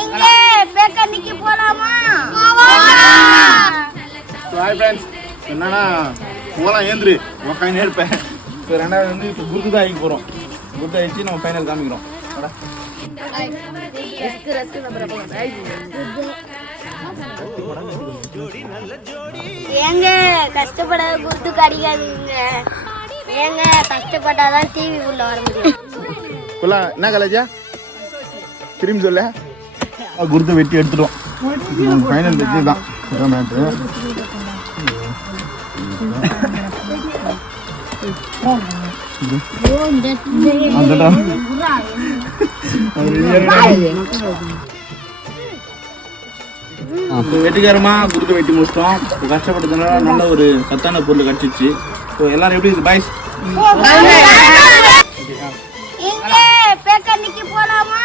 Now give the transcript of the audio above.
இங்க பேக்கரிக்கு போலாமா? Hi friends, என்னன்னா போகலாம் ஏந்திரு உக்காந்து இருப்பேன். இப்போ ரெண்டாவது வந்து இப்போ குருது தான் ஆகி போகிறோம். குருது ஆகிடுச்சு நம்ம ஃபைனல் காமிக்கிறோம். ஏங்க கஷ்டப்பட குருது கிடைக்காதுங்க. ஏங்க கஷ்டப்பட்டாதான் டிவி உள்ள வர முடியும். என்ன காலேஜா திரும்பி சொல்ல குருத்தை வெட்டி எடுத்துட்டோம். ஃபைனல் வெற்றி தான் மேட்ரு. வெற்றிகரமா குருத்தை வெட்டி முடிச்சிட்டோம். கஷ்டப்பட்டதுனால நல்ல ஒரு சத்தான பொருள் கிடைச்சிச்சு. ஸோ எல்லாரும் எப்படி இருக்கு பாய்ஸ்? இங்க பேக்கரிக்கு போலாமா?